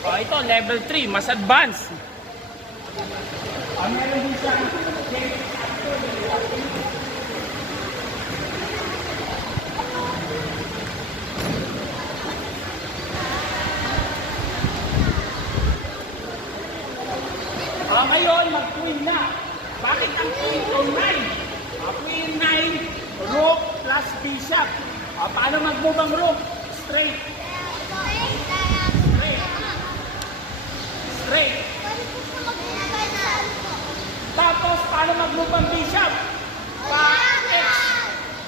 Ito, level 3, mas advanced. Meron din siyang ngayon, mag-queen na. Bakit ang queen o 9? Queen 9, rook plus bishop. Paano mag-move ang rook? Straight. Straight. Tapos, paano mag-move ang bishop? X.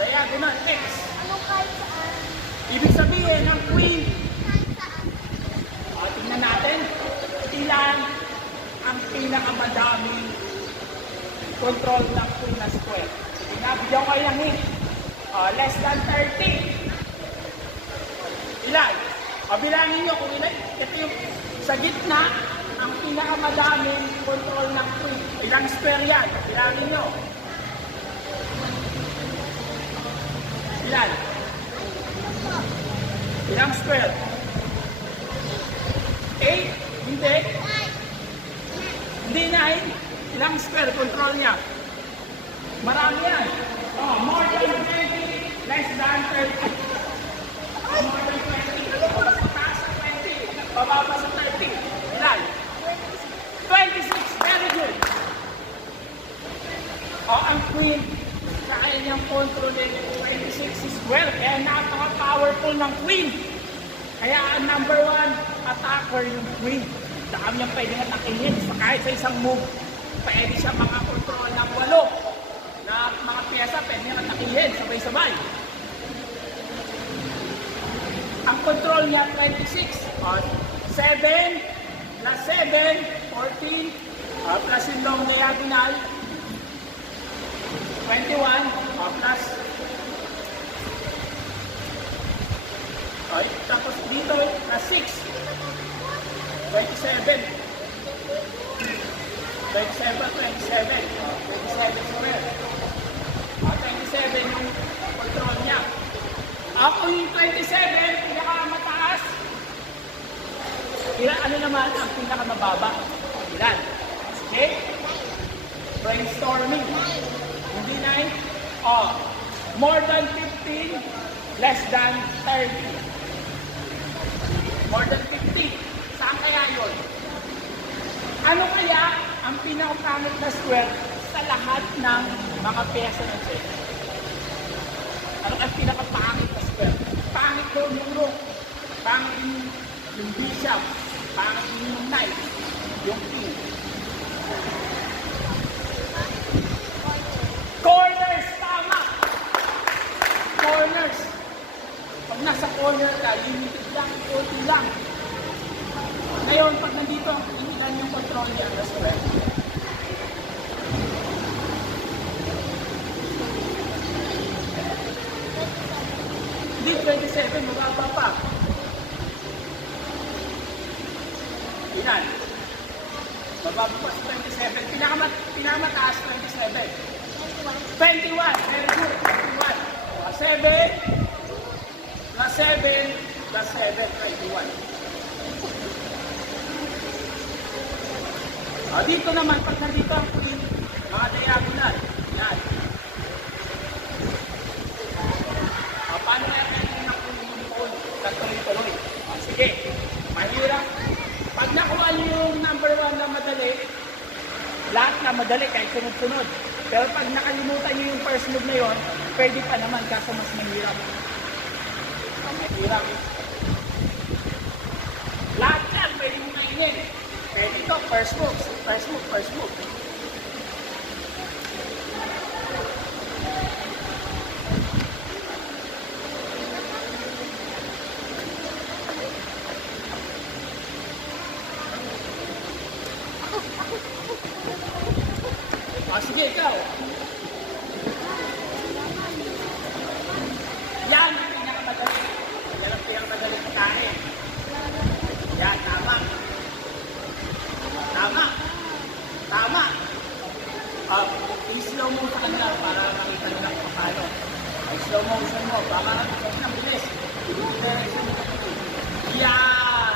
Diagonal X. Ibig sabihin, ang queen. Tingnan natin. Ilan ang pinakamadaming control ng queen na square. Sige na, bigyan ko kayo ng hint. Less than 30. Ilan? Bilangin nyo kung ilan. Ito yung sa gitna, ang pinakamadaming control ng queen. Ilang square yan? Bilangin nyo. Ilan? Ilang square? 8? Hindi. Hindi 9. Ilang square control niya? Marami yan. More than 20, less than 30. More than 20. Pataas sa 20. Bababa sa 30. Ilan? 26. Very good. Ang queen, kaya niyang kontrolin 26 square. Kaya napaka-powerful ng queen. Kaya ang number 1 attacker yung queen. Dami niyang pwedeng atakihin. Kahit sa isang move, pwede siya makakontrol ng 8 na mga piyesa, pwede niyang atakihin. Sabay-sabay. Ang control niya 26. 7 plus 7, 14. Plus yung long diagonal. 21. Plus. Tapos dito, plus 6. 27. 27 square. 27 yung control niya. Ako yung 27, pinakamataas. Ilan, ano naman ang pinakamababa? Ilan? Okay? Brainstorming. Hindi 9? More than 15, less than 30. More than 50. Saan kaya yun? Ano kaya ang pinakapangit na square sa lahat ng mga pyesa ng chess? Ano ang pinakapangit na square? Pangit doon yung rook. Pangit yung bishop. Pangit yung knight. Yung king. Corners! Tama! Corners! Pag nasa corner ka, limited lang, konti lang. Ngayon, pag nandito ang ilan yung control niya, the square. Hindi, 27, mababa pa. Ilan? Mababa pa sa 27. Pinakamataas 27. 21. Very good. 21. 7 plus 7 plus 7, 21. Dito naman, pag nandito ang queen, mga diagonal. Yan. Paano kaya pwede na queen yung phone? Tuloy-tuloy. Sige. Mahirap. Pag nakuha niyo yung number 1 na madali, lahat na madali kahit sunod-sunod. Pero pag nakalimutan niyo yung first move na yun, pwede pa naman kaso mas mahirap. Mahirap. Lahat yan, pwede mo kainin. Pwede ito, first move. First move, first move. Sige, ikaw. Yan ang pinakamadali. Yan ang pinakamadali na kanin. Yan, tama. Tama. Tama. I-slow mo sa kanila para makita nila kung paano. I-slow motion mo. Baka nakikita ng bilis. Direction mo. Yan.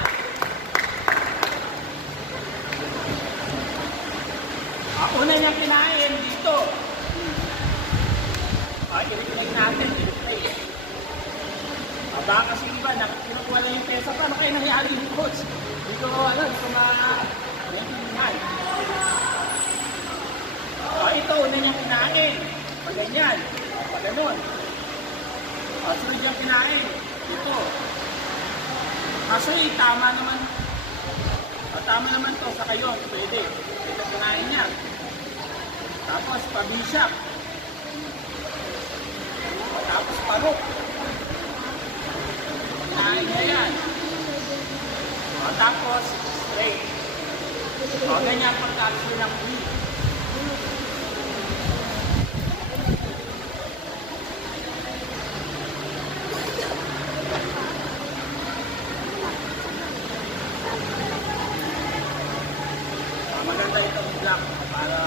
kayo nangyari yung coach. Hindi ko alam kung yan. Ito, una niyang kinain. Pag ganyan. Pag ganun. Sunod niyang kinain. Ito. Kaso tama naman. Tama naman to sa kayo. Pwede. Ito kinain niya. Tapos pabishap. Tapos parok. Kinain niya yan. Tapos straight. Ganyan pagkakasyo ng queen. Maganda itong black para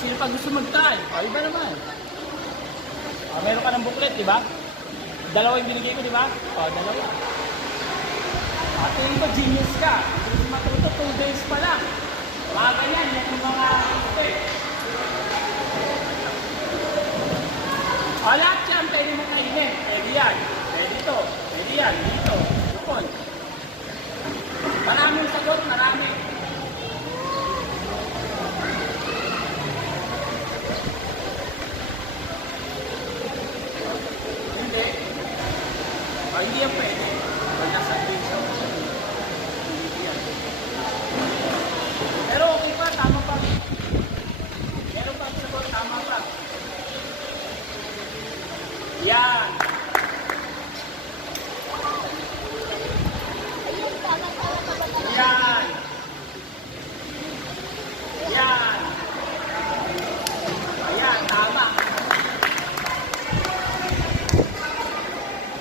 sino pa gusto mag-tie? Iba naman. Meron ka ng booklet, di ba? Dalawa yung binigay ko, di ba? Dalawa. Tingin ko genius ka. Hindi matuto 2 days pa lang. Mga ganyan, yung mga lahat yan, pwede mo kainin. Pwede yan. Pwede ito. Pwede yan. Dito. Lupon. Maraming sagot. Marami. Hindi. Hindi yan pwede. Pag nasa video. Hindi yan. Pero okay pa. Tama pa. Meron pa sagot. Tama pa. Yan. Yan. Yan. Ayan, tama.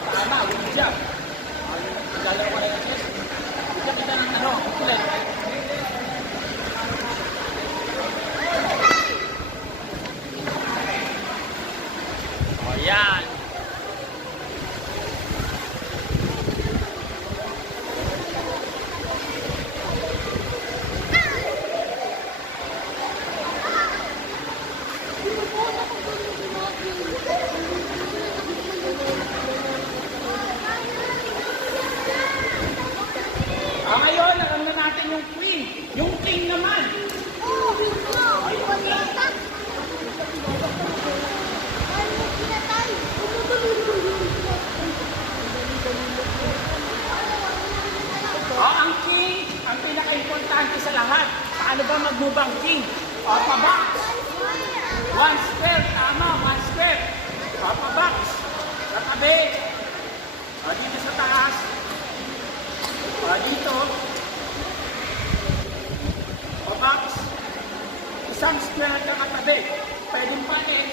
Tama, good job. Galaw ka rin ang chest. Good kita ng ulit. Yan. Ngayon, alam na natin yung queen. Yung king naman. Ang king, ang pinaka-importante sa lahat. Paano ba mag-move ang king? Pa-box. 1 square, tama, 1 square. Pa-box. Sa tabi. Dito sa taas. Dito. Pa-box. Isang square ka katabi. Pwedeng pa X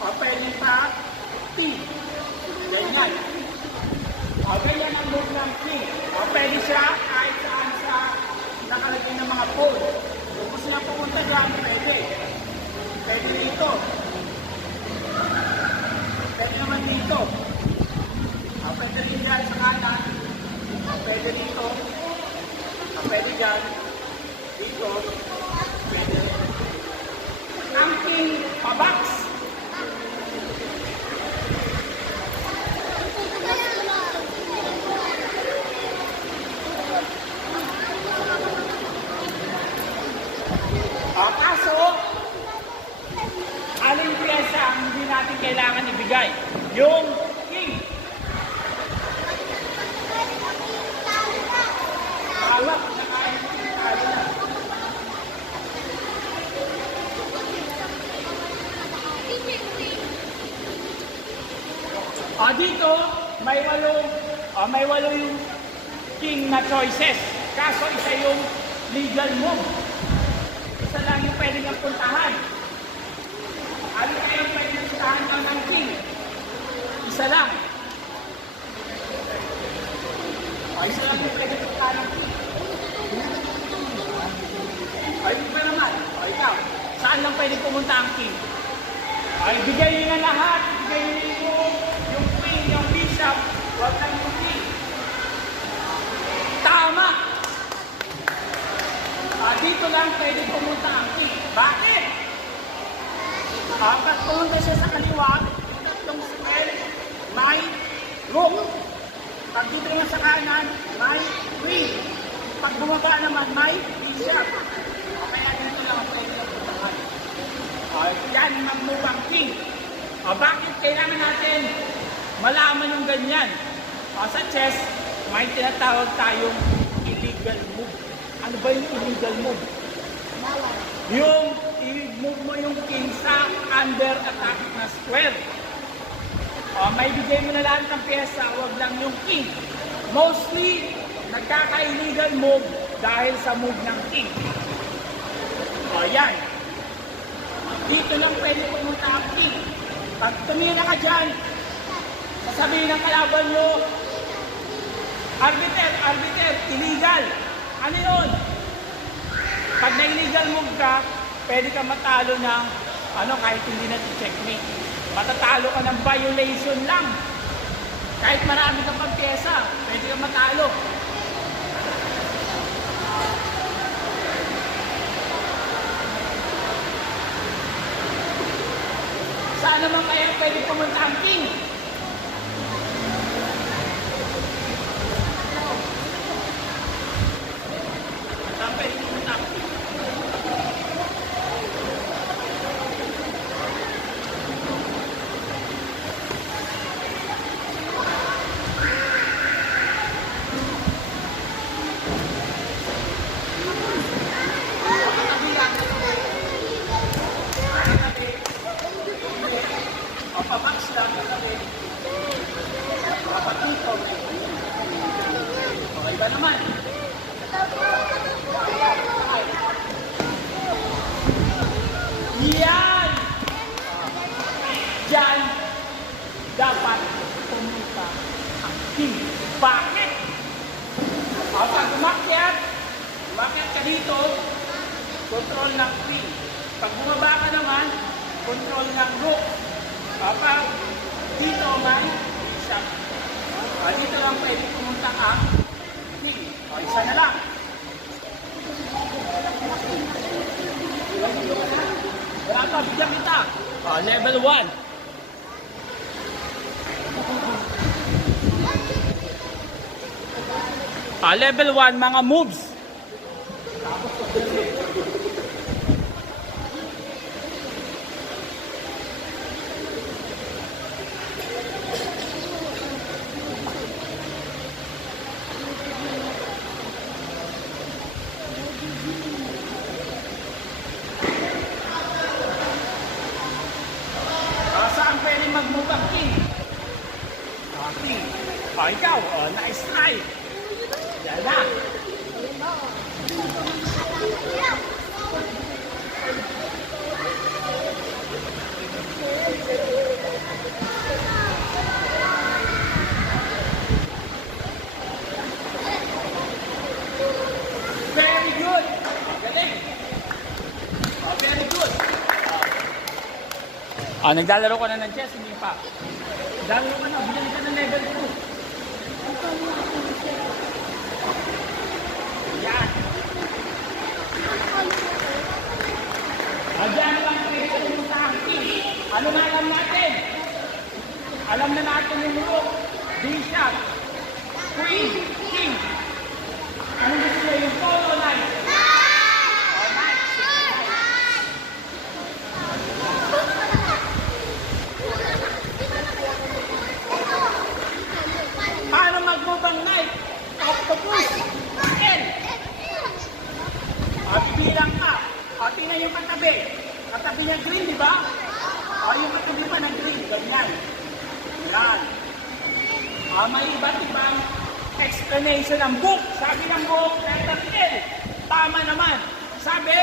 o pwedeng pa T. Ganyan. Ganyan ang move ng king. Pwede siya kahit saan sa nakalagay ng mga pole. Kung gusto niya pumunta dyan, pwede. Pwede dito. Pwede naman dito. Pwede rin dyan sa kanan. Pwede dito. Pwede dyan. Dito. Pwede rin. Ang king, pa-box. Kaso, aling piyesa ang hindi natin kailangan ibigay? Yung king. Hawak na kain ng talo na. Dito, may walo yung king na choices. Kaso isa yung legal move. Isa lang yung pwede niyang puntahan. Ano kayo yung pwede niyang puntahan ng king? Isa lang. Isa lang yung pwede puntahan ng king. Ba naman? Ikaw. Saan lang pwede pumunta ang king? Bigay niyo na lahat. Bigay niyo yung queen, yung bishop. Huwag lang yung king. Tama! Dito lang pwede pumunta ang king. Bakit? Pag pumunta siya sa kaliwa, yung tatlong square, may rook. Pag dito naman sa kanan, may queen. Pag bumaba naman, may bishop. Kaya dito lang ang pwede ng puntahan. Yan, mag-move ang king. Bakit kailangan natin malaman yung ganyan? Sa chess, may tinatawag tayong illegal move. Ano ba yung illegal move? Yung i-move mo yung king sa under attack na square. May bigay mo na lahat ng pyesa, wag lang yung king. Mostly, nagkaka-illegal move dahil sa move ng king. Yan. Dito lang pwede pumunta ang king. Pag tumira ka dyan, sasabihin ng kalaban nyo, arbiter, illegal. Ano yun? Pag na-illegal move ka, pwede ka matalo ng kahit hindi na checkmate. Matatalo ka ng violation lang. Kahit marami ka pang pyesa, pwede ka matalo. Saan naman kaya pwede pumunta ang king? Saan pwede pumunta ang king? Pabox lang kami. Kapatito. Okay ba naman? Yan! Diyan dapat pumunta ang king. Bakit? Pag umakyat ka dito, control ng queen. Pag bumaba ka naman, control ng rook. Kapag dito may bishop. Dito lang pwede pumunta ang king. Isa na lang. Wala pa, bigyan kita. Level 1. Level 1, mga moves. Saan pwede mag-move ang king? King. Ikaw, nice try. Yan na. Very good. Galing. Very good. Naglalaro ka na ng chess, hindi pa. Naglalaro ka na, bigyan ka ng level 2. Yan. Diyan lang pwede pumunta ang king. Ano na alam natin? Alam na natin yung rook, bishop, queen, king. Ano gusto nyo? Yung polo knight. Paano mag-move ang knight? Octopus. L. Bilang ka. Tingnan yung katabi. Katabi niya green, di ba? Yung katabi pa ng green. Ganyan. Yan. May iba't ibang explanation ng book. Sabi ng book, letter L. Tama naman. Sabi,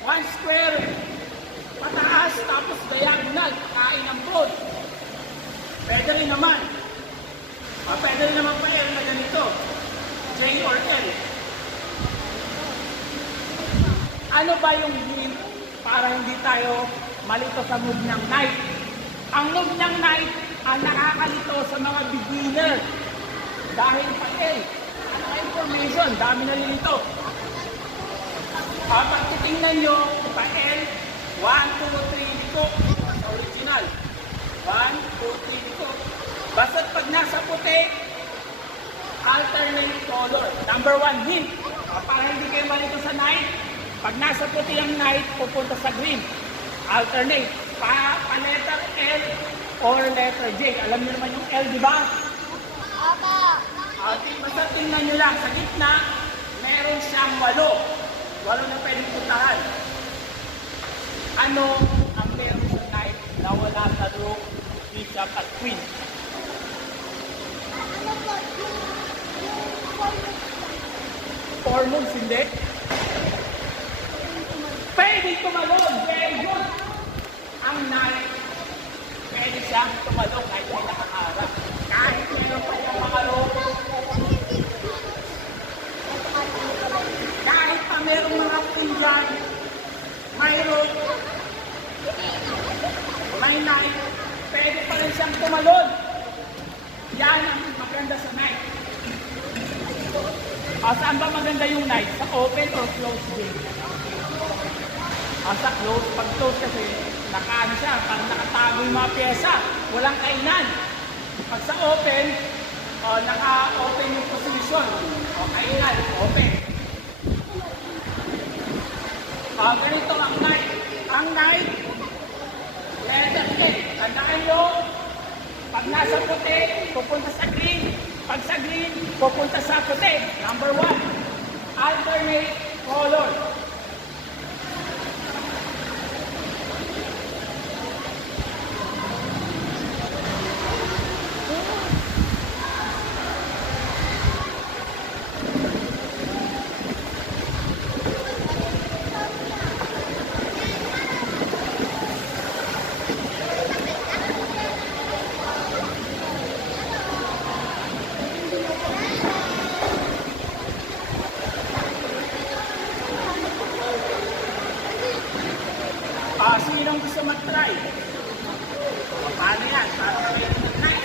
one square pataas, tapos diagonal. Kain ng board. Pwede rin naman. Pwede rin naman pa L na ganito. J or L. Ano ba yung hint para hindi tayo malito sa move ng knight? Ang move ng knight ang nakakalito sa mga beginner. Dahil pa ano ang information? Dami na nilito. Pag titingnan nyo, pa 1, 2, 3, liko. alternal. 1, 2, 3, 4. Basta't pag nasa puti, alternate color. Number 1, hint. Para hindi kayo malito sa night, pag nasa puti ang night, pupunta sa green. Alternate. Pa-letter L or letter J. Alam niyo naman yung L, di ba? Opo. Okay, basta tingnan nyo lang. Sa gitna, meron siyang 8. 8 na pwedeng puntahan. Ano ang meron sa night na wala sa rook, bishop at queen? Ano po? Yung 4 moves, hindi? Pwede tumalon. Very good. Ang night, pwede siyang tumalon kahit may nakaharap. Kahit meron pa yung mga rook, kahit pa merong mga queen dyan, may rook, may knight, pwede pa rin siyang tumalon. Yan ang maganda sa knight. Saan ba maganda yung knight? Sa open or closed game? Sa closed, pag closed kasi, nakaano siya, parang nakatago yung mga pyesa. Walang kainan. Pag sa open, naka-open yung position. O kainan, open. Ganito ang knight. Ang knight, letter A. Tandaan nyo, pag nasa puti, pupunta sa green. Pag sa green, pupunta sa puti. Number 1, alternate color. Sinong gusto mag-try? Paano yan? Para may knight.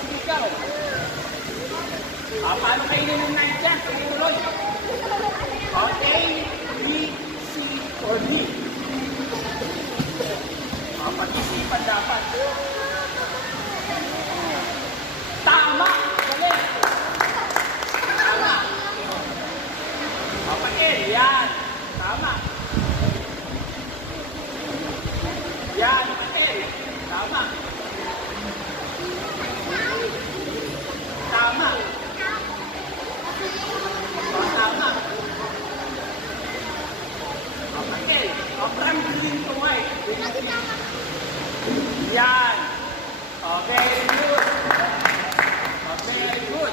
Sige ikaw. Paano kainin ng knight dyan? Tumulog. A, B, C, or D? Pag-isipan dapat. Tama! Galing! Tama! Kapatid, yan! Tama! Yan, kapatid! Tama! Tama! Tama! Kapatid, from green to white. Yan. Oh, very good. Oh, very good.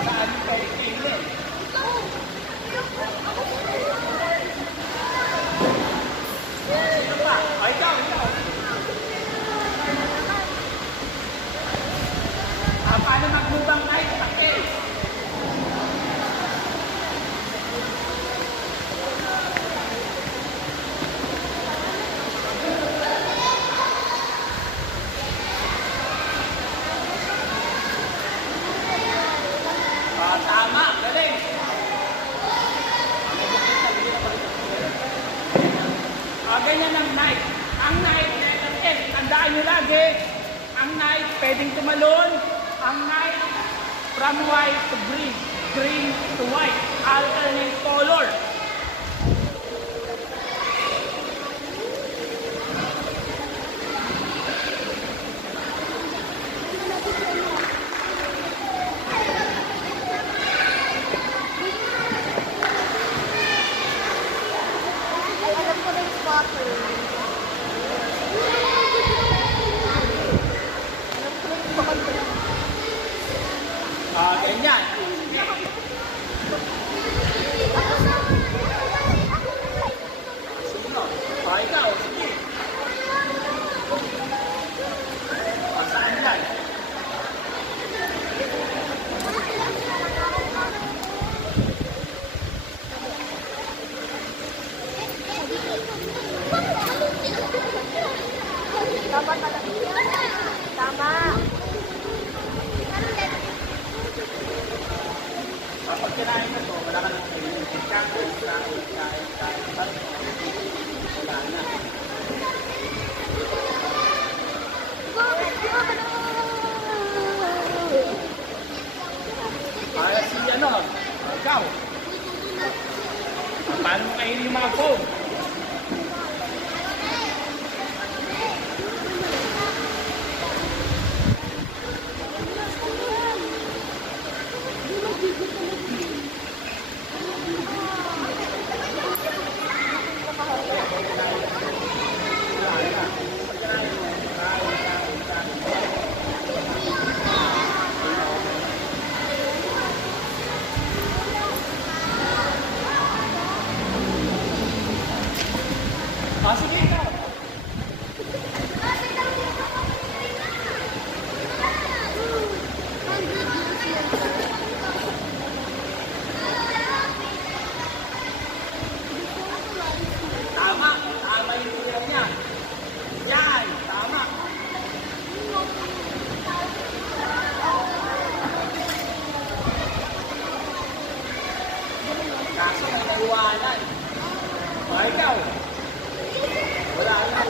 Saan kayo tingin? Sino pa? Ikaw. Paano mag-move knight? Okay. Tama, galing. Ganyan ang knight. Ang knight, letter S. Tandaan nyo lagi, ang knight pwedeng tumalon. Ang knight from white to green. Green to white. Alternate color. alam ko na yung spotter. Alam ko na yung spotter. Ganyan. Kapag kinain na to, wala ka nang kainin. Kain. Wala na. Para si ano, ikaw. Paano mo kainin yung mga phone? Ah, sige ikaw. Tama yung ulam niya. Yan, tama. Kaso may naiwanan. O, ikaw. Wala na.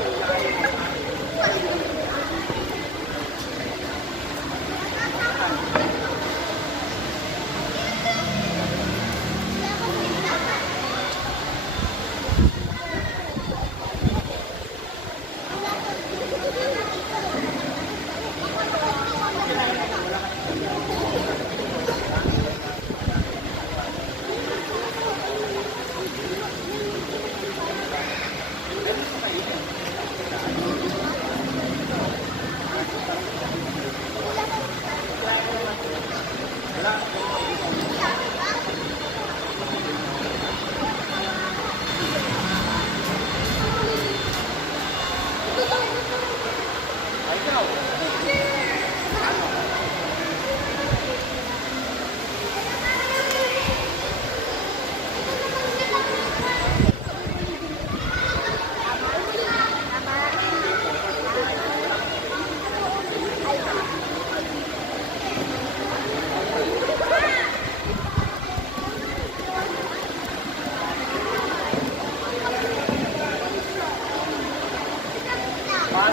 Ikaw.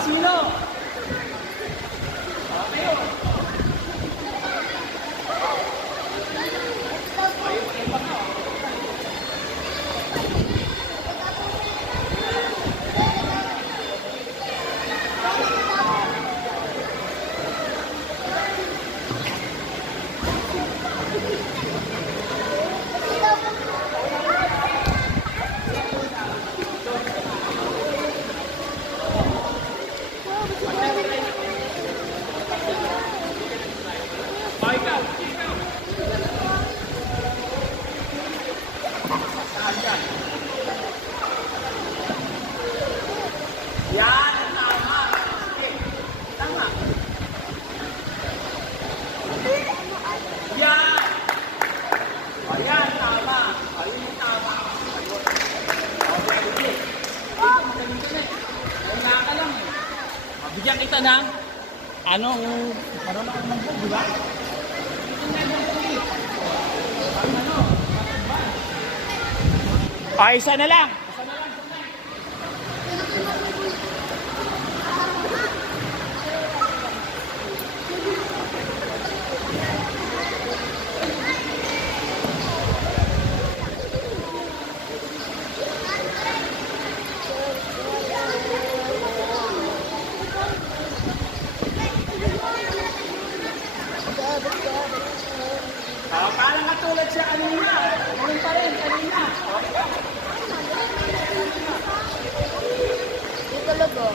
Sino? Okay yun. Ayun pa ka. Ikaw. Saan yan? Yan, ang tama. Sige, tama. Yan. Ayan, tama. Ayun yung tama. Ayun. Okay, sige. Wala ka lang eh. Bigyan kita ng anong marunong akong mag-book, di ba? Ay, isa na lang. Parang katulad siya kanina. Ganun pa rin, kanina. Ito talaga.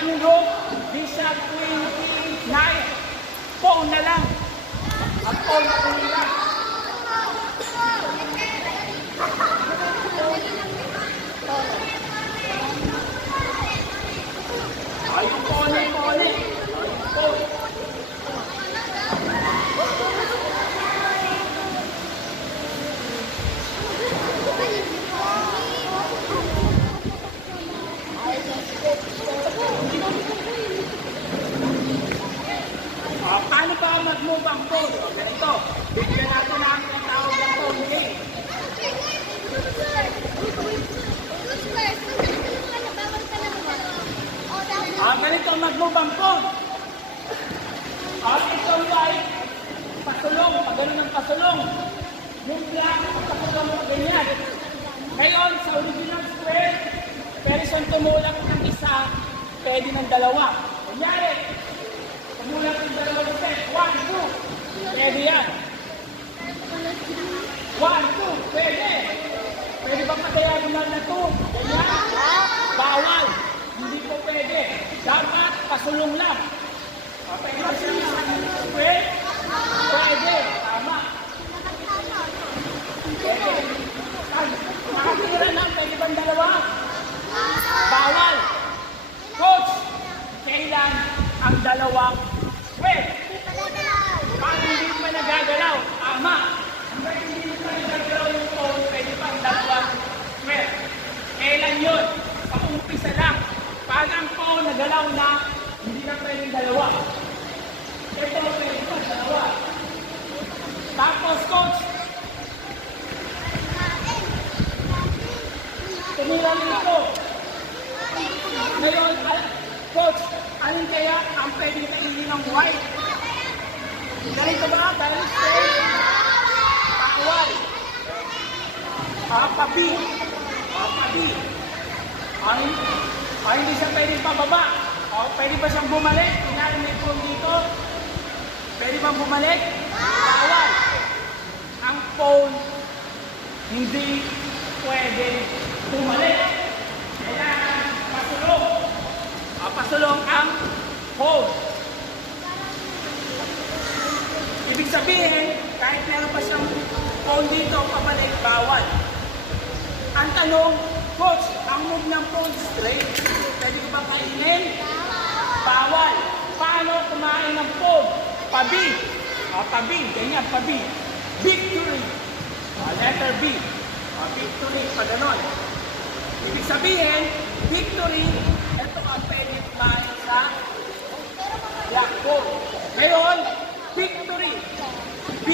King, Rook, Bishop, Queen, Knight. Pawn na lang. Ang pawn na lang. Ayun po ulit. Ayun po. Paano ba mag-move ang phone? Ganito. Bigyan natin ang tawag ng phone game. Ganito mag-move ang phone. Ito ay pasulong, pag ganun ang pasulong. Yung black, pasulong mo ganyan. Ngayon, sa original square, pero isang tumulak ng isa, pwede ng dalawa. Kunyari, tumulak ng dalawang set, 1, 2, pwede yan. 1, 2, pwede. Pwede ba pa-diagonal na 2? Ganyan. Bawal. Hindi po pwede. Dapat pasulong lang. Pwede ba siya isang square? Pwede. Tama. Pwede. Nakatira na. Pwede ba dalawa? Bawal. Coach, kailan ang dalawang square? Paano hindi pa nagagalaw? Tama. Hanggang hindi pa nagagalaw yung phone, pwede pa ang dalawang square. Kailan yun? Pag-umpisa lang. Pag ang phone nagalaw na, hindi na pwedeng dalawa. Ito pwede pa dalawa. Tapos, coach, tumira nito. Ngayon, coach, alin kaya ang pwedeng kainin ng white? Ganito ba? Balance straight? Bawal. Pabi. Hindi siya pwedeng pababa. Pwede ba siyang bumalik? Kunwari may phone dito. Pwede bang bumalik? Bawal. Ang phone hindi pwede bumalik. Kailangan pasulong. Pasulong ang phone. Ibig sabihin, kahit meron pa siyang phone dito, pabalik, bawal. Ang tanong, coach, ang move ng phone straight, pwede ko ba kainin? Bawal. Paano kumain ng phone? Pabi. Pabi, ganyan, pabi. Victory. Letter B. Victory, pa ganon. Ibig sabihin, victory, ito ang pwede kumain sa blackboard. Ngayon, victory. B.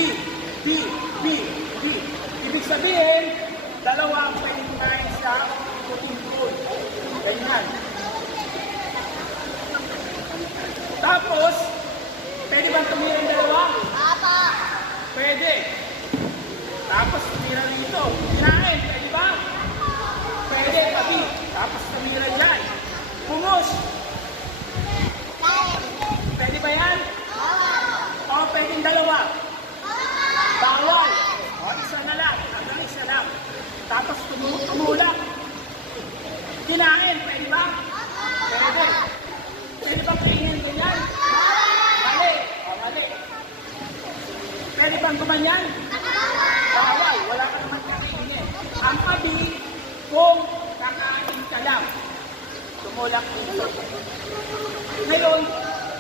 Ibig sabihin, dalawa ang pwede kumain sa puting pool. Ganyan. Tapos, pwede bang tumira ng dalawa? Pwede. Tapos tumira rito. Kinain, pwede ba? Pwede, tabi. Tapos tumira dyan. Pumus. Pwede ba yan? O, pwedeng dalawa. Bawal. O, isa na lang. Hanggang isa lang. Tapos tumulak. Kinain, pwede ba? Pwede. Pwede ba kainin ganyan? Mali. O, mali. Pwede bang gumanyan? Bawal. Wala ka naman kakainin. Ang pabi, kung kakain ka lang. Tumulak dito. Ngayon,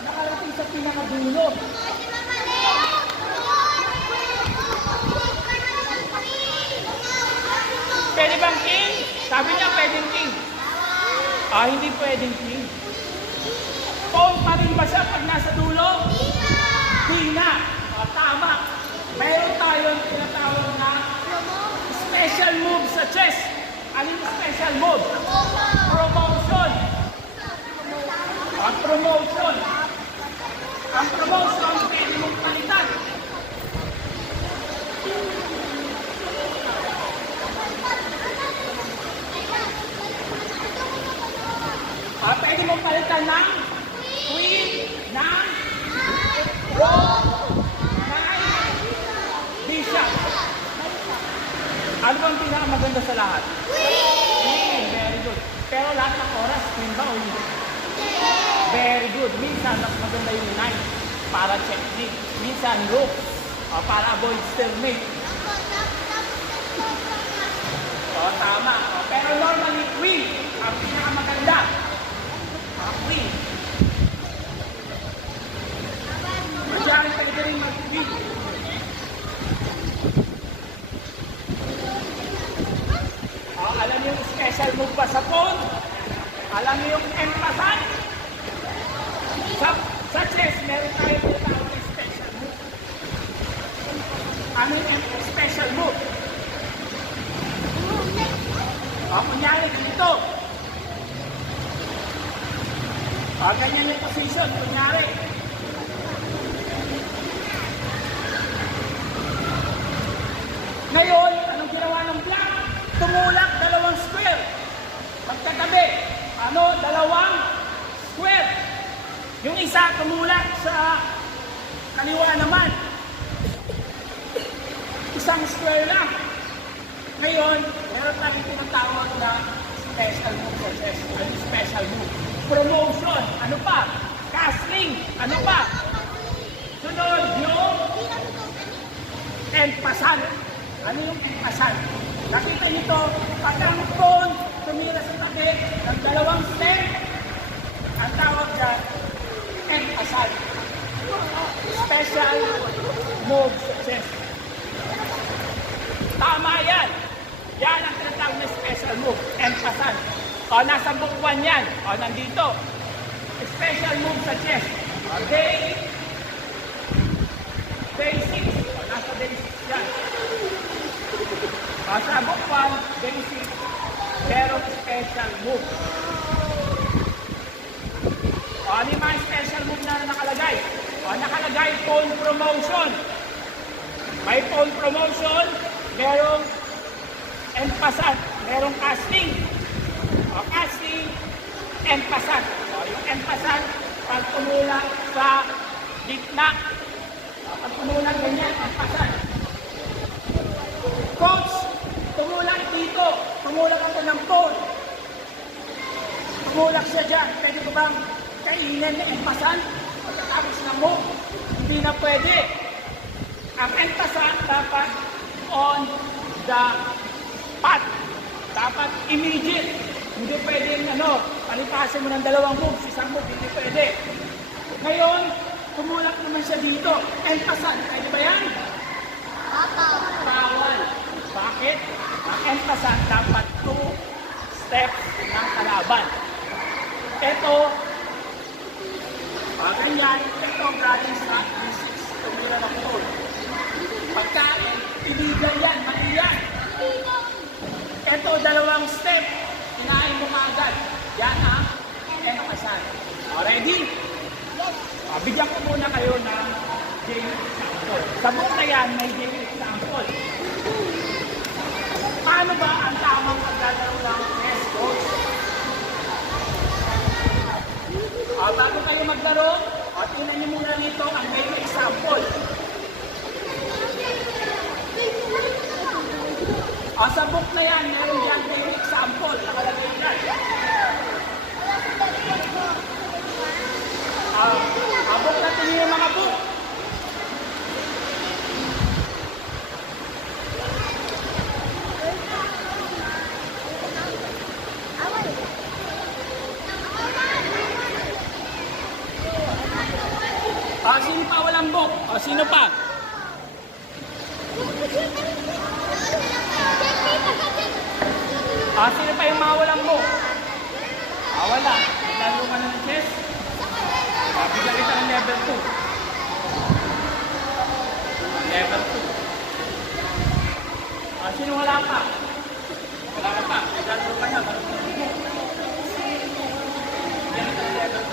nakarating sa pinakadulo. Pwede bang king? Sabi niya pwedeng king. Hindi pwedeng king. Phone pa rin ba siya pag nasa dulo? Di na. Tama. Mayroon tayong tinatawag na special move sa chess. Anong special move? Promotion. Ang promotion. Ang promotion, pwede mong palitan. Pwede mong palitan ng queen, ng rook, knight, bishop. Ano bang pinakamaganda sa lahat? Queen! Very good. Pero lahat ng oras, queen ba o hindi? attitude. Minsan, mas maganda yung 9 para technique. Minsan, looks para avoid stalemate. Tama. Pero normally, queen ang pinakamaganda. Queen. Masyari pwede rin mag-queen. Alam niyo yung special move pa sa phone? Alam niyo yung empasan? Sa chess, meron tayo tinatawag ng special move. Ano yung special move? Kunyari dito. Ganyan yung position. Kunyari. Ngayon, anong ginawa ng black? Tumulak dalawang square. Magkatabi. Dalawang square. Yung isa tumulak sa kaliwa naman. Isang square lang. Ngayon, meron tayong tinatawag na special move sa chess. Ano special move? Promotion. Ano pa? Castling. Ano pa? Sunod yung empasan. Ano yung empasan? Nakita niyo to, pag ang phone tumira sa tabi ng dalawang step, ang tawag dyan, empasan. Special move sa chess. Tama yan. Yan ang tinatawag na special move, empasan. Nasa book 1 yan. Nandito. Special move sa chess. Day 6. Nasa day 6 yan. Sa book 1, day 6, merong special move. Ano yung mga special move na nakalagay? Nakalagay pawn promotion. May pawn promotion, merong empasan, merong casting. Casting, empasan. Yung empasan, pag tumulak sa gitna. Pag tumulak ganyan, empasan. Coach, tumulak dito. Tumulak ako ng pawn. Tumulak siya dyan. Pwede ko bang kainin na empasan? Pagkatapos ng move, hindi na pwede. Ang empasan dapat on the spot. Dapat immediate. Hindi pwedeng palipasin mo ng dalawang moves, isang move, hindi pwede. Ngayon, tumulak naman siya dito. Empasan, pwede ba yan? Bawal. Bakit? Ang empasan dapat 2 steps ng kalaban. Ito, ganyan, ito galing sa D6, tumira ng pawn. Pagkain, illegal yan, mali yan. Ito, dalawang step, kinain mo kaagad. Yan ang empasan. Ready? Bigyan ko muna kayo ng game example. Sa book na yan, may game example. Paano ba ang tamang paglalaro ng chess, coach? Bago kayo maglaro, tingnan niyo muna nito ang game example. Sa book na yan, meron dyan game example. Nakalagay dyan. Book natin yung mga book. Sino pa walang book? Sino pa? Sino pa yung mga walang book? Wala. Lalo ka na ng chess? Bigyan kita ng level 2. Level 2. Sino wala pa? Wala ka pa. Lalo ka na. Bigyan kita ng level 2.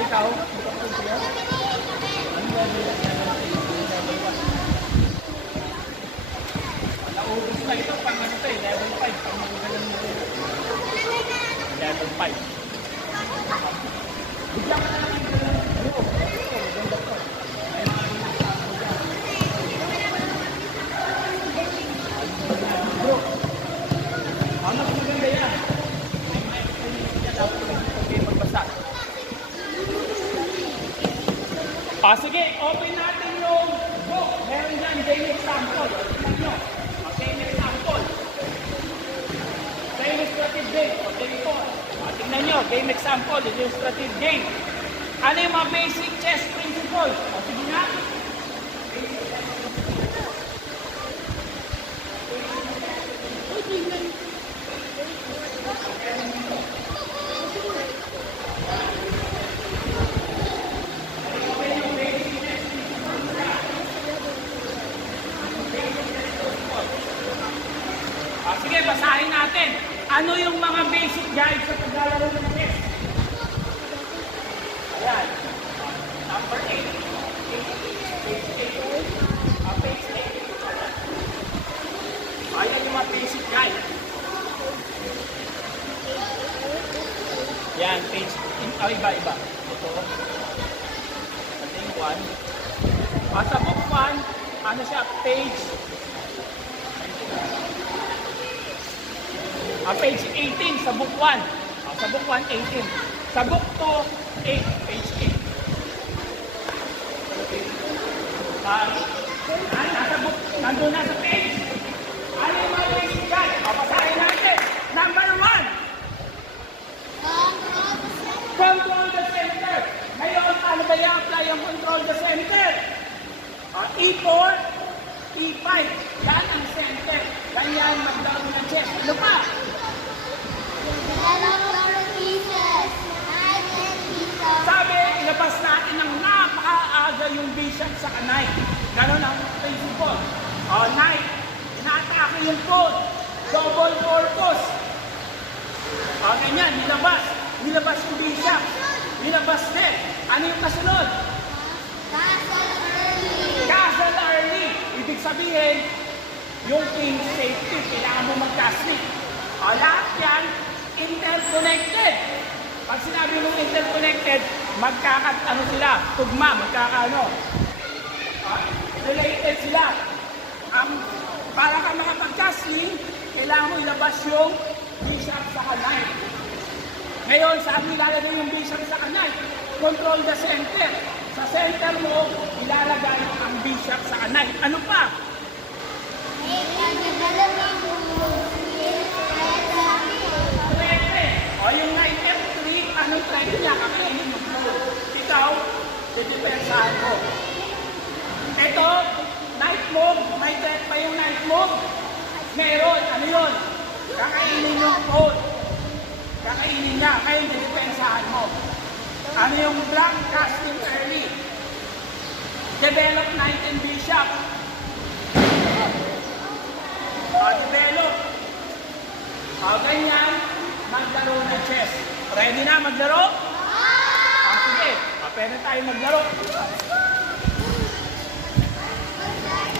ikaw? Ikaw po siya? Ano level na yan? Level 1. Naubos na ito pang ano to eh, level 5. Pang magaling nito. Level 5. Bigyan ka na lang yung bro. Ganda to. May mga bro. Ano kung maganda yan? May mga explanation yan. Dapat okay magbasa. Sige, open natin yung book. Meron dyan game example. Tingnan nyo. Game example. Sa illustrative game. O, day 4. Tingnan nyo, game example, illustrative game. Ano yung mga basic chess principles? O, sige nga. Sige, basahin natin. Ano yung mga basic guides sa paglalaro ng chess? Ayan. Number 8. Page 8. Page 8. Ayan yung mga basic guide. Yan, page. Iba-iba. Ito. Ito yung 1. Sa book 1, ano siya? Page page 18 sa book 1. Sa book 1, 18. Sa book 2, 8. Page 8. Nasa book, nandun na sa page. Ano yung mga basic guide? Basahin natin. Number 1. Control the center. Ngayon, paano ba i-apply yung control the center? E4, E5. Yan ang center. Ganyan maglaro ng chess. Ano pa? Sabi, ilabas natin ng napakaaga yung bishop sa kanay. Ganon ang principle. Knight, inaatake yung pawn. Double purpose. Ganyan, nilabas. Nilabas yung bishop. Nilabas din. Ano yung kasunod? Castle early. Ibig sabihin, yung king safety, kailangan mo mag-castle. Lahat yan, interconnected. Pag sinabi mong interconnected, ano sila? Tugma, related sila. Para ka makapag-castling, kailangan mo ilabas yung bishop sa kanay. Ngayon, saan ilalagay yung bishop sa kanay? Control the center. Sa center mo, ilalagay ang bishop sa kanay. Ano pa? O yung knight F3, anong threat niya? Kakainin mo. Ikaw, didepensahan mo. Ito, knight move, may threat pa yung knight move. Meron, ano yun? Kakainin yung pawn. Kakainin niya, ngayon didepensahan mo. Ano yung black casting early? Develop knight and bishop. Develop. Ganyan, maglaro ng chess. Ready na maglaro? Sige, pwede tayo maglaro.